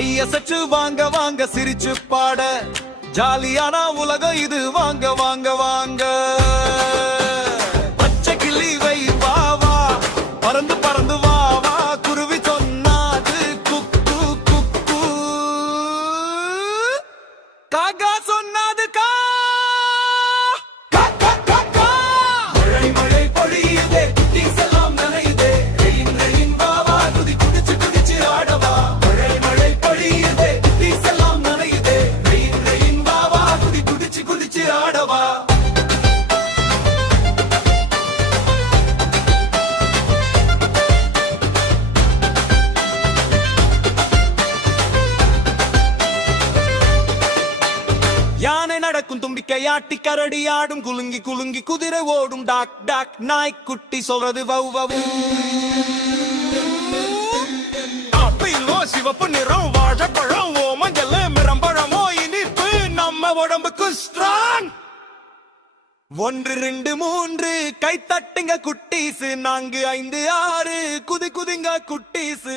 கையசச்சு வாங்க வாங்க சிரிச்சு பாட ஜாலியான உலகம் இது வாங்க வாங்க வாங்க பச்சை கிளி வை வா வா பறந்து பறந்து வா வா குருவி சொன்னாது குக்கு குக்கு காக்கா சொன்னாது கா யானை நடக்கும் தும்பிக்கையாட்டி கரடி ஆடும் குலுங்கி குலுங்கி குதிரை ஓடும் டாக் டாக் நாய்க்குட்டி சொல்றது வவ் வவ் ஆப்பிளோ சிவப்பு நிறம் வாழைப்பழம் ஓ மஞ்சள் மிரம்பழமோ இனிப்பு நம்ம உடம்புக்கு ஸ்ட்ராங் 1 2 3 கை தட்டுங்க குட்டீஸ் 4 5 6 குதி குதிங்க குட்டீஸ்